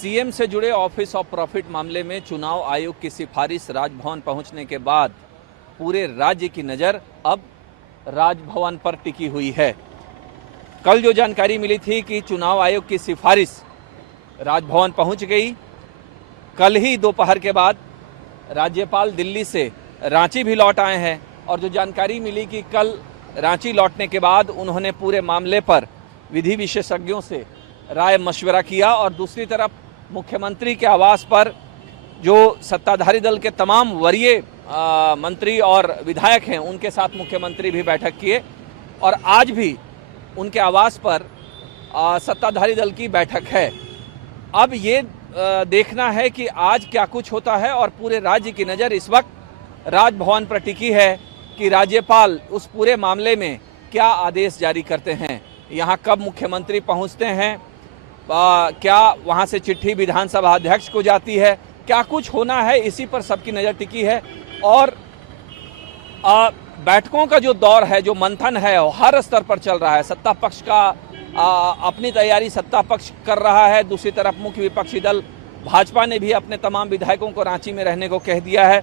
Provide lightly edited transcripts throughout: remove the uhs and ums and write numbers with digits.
CM से जुड़े office of profit मामले में चुनाव आयोग की सिफारिश राजभवन पहुंचने के बाद पूरे राज्य की नज़र अब राजभवन पर टिकी हुई है। कल जो जानकारी मिली थी कि चुनाव आयोग की सिफारिश राजभवन पहुंच गई, कल ही दोपहर के बाद राज्यपाल दिल्ली से रांची भी लौट आए हैं और जो जानकारी मिली कि कल रांची लौटने के बाद उन्होंने पूरे मामले पर विधि विशेषज्ञों से राय मशवरा किया और दूसरी तरफ मुख्यमंत्री के आवास पर जो सत्ताधारी दल के तमाम वरीय मंत्री और विधायक हैं उनके साथ मुख्यमंत्री भी बैठक किए और आज भी उनके आवास पर सत्ताधारी दल की बैठक है। अब ये देखना है कि आज क्या कुछ होता है और पूरे राज्य की नज़र इस वक्त राजभवन पर टिकी है कि राज्यपाल उस पूरे मामले में क्या आदेश जारी करते हैं, यहाँ कब मुख्यमंत्री पहुँचते हैं, क्या वहाँ से चिट्ठी विधानसभा अध्यक्ष को जाती है, क्या कुछ होना है, इसी पर सबकी नज़र टिकी है। और बैठकों का जो दौर है, जो मंथन है, वो हर स्तर पर चल रहा है। सत्ता पक्ष का अपनी तैयारी सत्ता पक्ष कर रहा है, दूसरी तरफ मुख्य विपक्षी दल भाजपा ने भी अपने तमाम विधायकों को रांची में रहने को कह दिया है।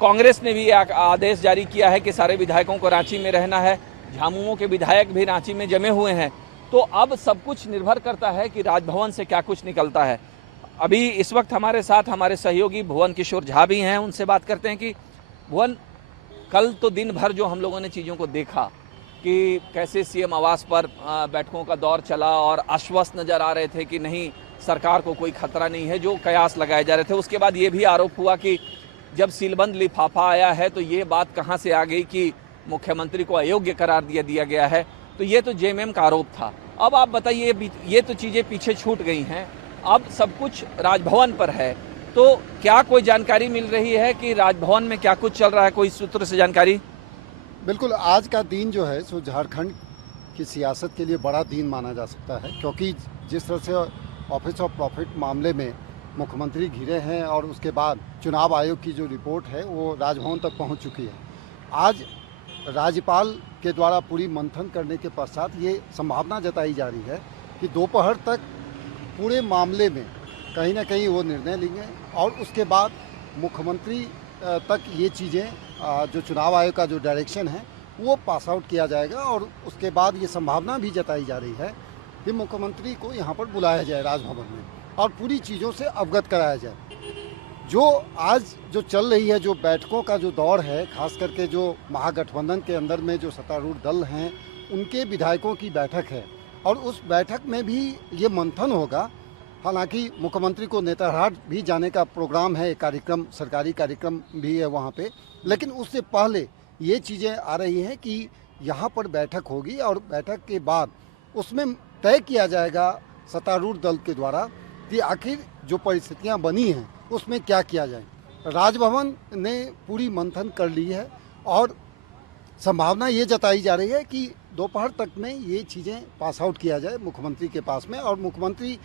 कांग्रेस ने भी आदेश जारी किया है कि सारे विधायकों को रांची में रहना है। झामुमो के विधायक भी रांची में जमे हुए हैं। तो अब सब कुछ निर्भर करता है कि राजभवन से क्या कुछ निकलता है। अभी इस वक्त हमारे साथ हमारे सहयोगी भुवन किशोर झा भी हैं, उनसे बात करते हैं कि भुवन, कल तो दिन भर जो हम लोगों ने चीज़ों को देखा कि कैसे सीएम आवास पर बैठकों का दौर चला और आश्वस्त नज़र आ रहे थे कि नहीं, सरकार को कोई खतरा नहीं है, जो कयास लगाए जा रहे थे। उसके बाद ये भी आरोप हुआ कि जब सीलबंद लिफाफा आया है तो ये बात कहाँ से आ गई कि मुख्यमंत्री को अयोग्य करार दिया गया है। तो ये तो जेएमएम का आरोप था। अब आप बताइए, ये तो चीज़ें पीछे छूट गई हैं, अब सब कुछ राजभवन पर है, तो क्या कोई जानकारी मिल रही है कि राजभवन में क्या कुछ चल रहा है, कोई सूत्र से जानकारी? बिल्कुल, आज का दिन जो है सो झारखंड की सियासत के लिए बड़ा दिन माना जा सकता है, क्योंकि जिस तरह से ऑफिस ऑफ प्रॉफिट मामले में मुख्यमंत्री घिरे हैं और उसके बाद चुनाव आयोग की जो रिपोर्ट है वो राजभवन तक पहुंच चुकी है। आज राज्यपाल के द्वारा पूरी मंथन करने के पश्चात ये संभावना जताई जा रही है कि दोपहर तक पूरे मामले में कहीं ना कहीं वो निर्णय लेंगे और उसके बाद मुख्यमंत्री तक ये चीज़ें जो चुनाव आयोग का जो डायरेक्शन है वो पास आउट किया जाएगा और उसके बाद ये संभावना भी जताई जा रही है कि मुख्यमंत्री को यहाँ पर बुलाया जाए राजभवन में और पूरी चीज़ों से अवगत कराया जाए। जो आज जो चल रही है, जो बैठकों का जो दौर है, खास करके जो महागठबंधन के अंदर में जो सत्तारूढ़ दल हैं उनके विधायकों की बैठक है और उस बैठक में भी ये मंथन होगा। हालांकि मुख्यमंत्री को नेतरहाट भी जाने का प्रोग्राम है, कार्यक्रम, सरकारी कार्यक्रम भी है वहाँ पे, लेकिन उससे पहले ये चीज़ें आ रही हैं कि यहाँ पर बैठक होगी और बैठक के बाद उसमें तय किया जाएगा सत्तारूढ़ दल के द्वारा कि आखिर जो परिस्थितियाँ बनी हैं उसमें क्या किया जाए। राजभवन ने पूरी मंथन कर ली है और संभावना ये जताई जा रही है कि दोपहर तक में ये चीज़ें पास आउट किया जाए मुख्यमंत्री के पास में और मुख्यमंत्री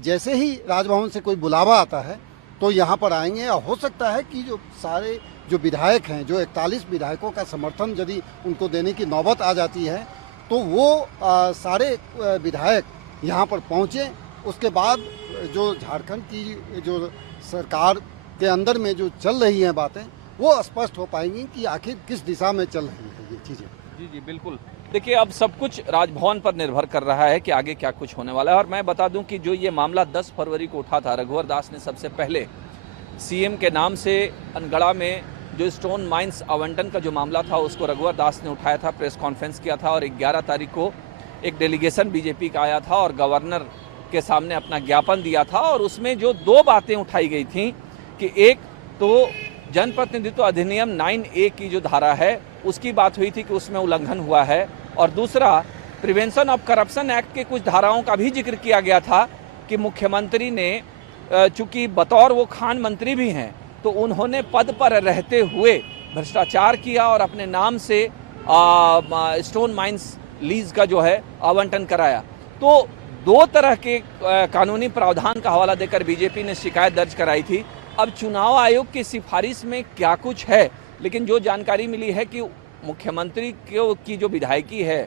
जैसे ही राजभवन से कोई बुलावा आता है तो यहाँ पर आएंगे। और हो सकता है कि जो सारे जो विधायक हैं, जो 41 विधायकों का समर्थन यदि उनको देने की नौबत आ जाती है तो वो सारे विधायक यहाँ पर पहुँचें। उसके बाद जो झारखंड की जो सरकार के अंदर में जो चल रही हैं बातें वो स्पष्ट हो पाएंगी कि आखिर किस दिशा में चल रही है ये चीज़ें। जी बिल्कुल। देखिए, अब सब कुछ राजभवन पर निर्भर कर रहा है कि आगे क्या कुछ होने वाला है। और मैं बता दूं कि जो ये मामला 10 फरवरी को उठा था, रघुवर दास ने सबसे पहले सीएम के नाम से अनगढ़ा में जो स्टोन माइंस आवंटन का जो मामला था उसको रघुवर दास ने उठाया था, प्रेस कॉन्फ्रेंस किया था और 11 तारीख को एक डेलीगेशन बीजेपी का आया था और गवर्नर के सामने अपना ज्ञापन दिया था। और उसमें जो 2 बातें उठाई गई थी कि एक तो जनप्रतिनिधित्व अधिनियम 9A की जो धारा है उसकी बात हुई थी कि उसमें उल्लंघन हुआ है और दूसरा प्रिवेंशन ऑफ करप्शन एक्ट के कुछ धाराओं का भी जिक्र किया गया था कि मुख्यमंत्री ने चूंकि बतौर वो खान मंत्री भी हैं तो उन्होंने पद पर रहते हुए भ्रष्टाचार किया और अपने नाम से स्टोन माइंस लीज का जो है आवंटन कराया। तो 2 तरह के कानूनी प्रावधान का हवाला देकर बीजेपी ने शिकायत दर्ज कराई थी। अब चुनाव आयोग की सिफारिश में क्या कुछ है, लेकिन जो जानकारी मिली है कि मुख्यमंत्री की जो विधायकी है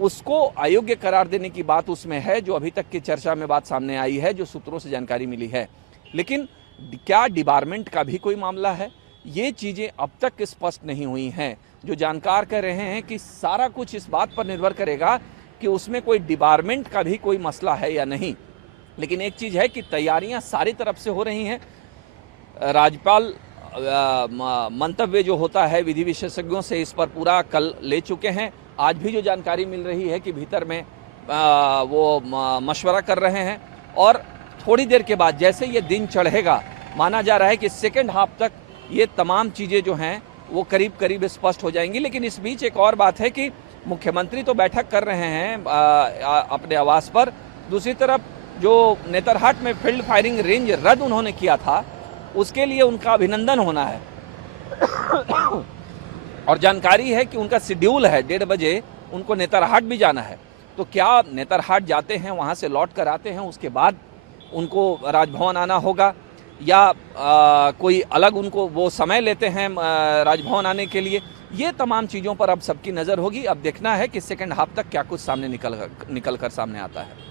उसको अयोग्य करार देने की बात उसमें है, जो अभी तक की चर्चा में बात सामने आई है, जो सूत्रों से जानकारी मिली है। लेकिन क्या डिपार्टमेंट का भी कोई मामला है, ये चीज़ें अब तक स्पष्ट नहीं हुई हैं। जो जानकार कह रहे हैं कि सारा कुछ इस बात पर निर्भर करेगा कि उसमें कोई डिपार्टमेंट का भी कोई मसला है या नहीं। लेकिन एक चीज़ है कि तैयारियां सारी तरफ से हो रही हैं। राज्यपाल मंतव्य जो होता है विधि विशेषज्ञों से, इस पर पूरा कल ले चुके हैं। आज भी जो जानकारी मिल रही है कि भीतर में वो मशवरा कर रहे हैं और थोड़ी देर के बाद जैसे ये दिन चढ़ेगा, माना जा रहा है कि सेकेंड हाफ तक ये तमाम चीज़ें जो हैं वो करीब करीब स्पष्ट हो जाएंगी। लेकिन इस बीच एक और बात है कि मुख्यमंत्री तो बैठक कर रहे हैं अपने आवास पर, दूसरी तरफ जो नेतरहाट में फील्ड फायरिंग रेंज रद्द उन्होंने किया था, उसके लिए उनका अभिनंदन होना है। और जानकारी है कि उनका शेड्यूल है 1:30 बजे उनको नेतरहाट भी जाना है। तो क्या नेतरहाट जाते हैं, वहाँ से लौट कर आते हैं, उसके बाद उनको राजभवन आना होगा, या कोई अलग उनको वो समय लेते हैं राजभवन आने के लिए? ये तमाम चीज़ों पर अब सबकी नज़र होगी। अब देखना है कि सेकेंड हाफ तक क्या कुछ सामने निकल कर सामने आता है।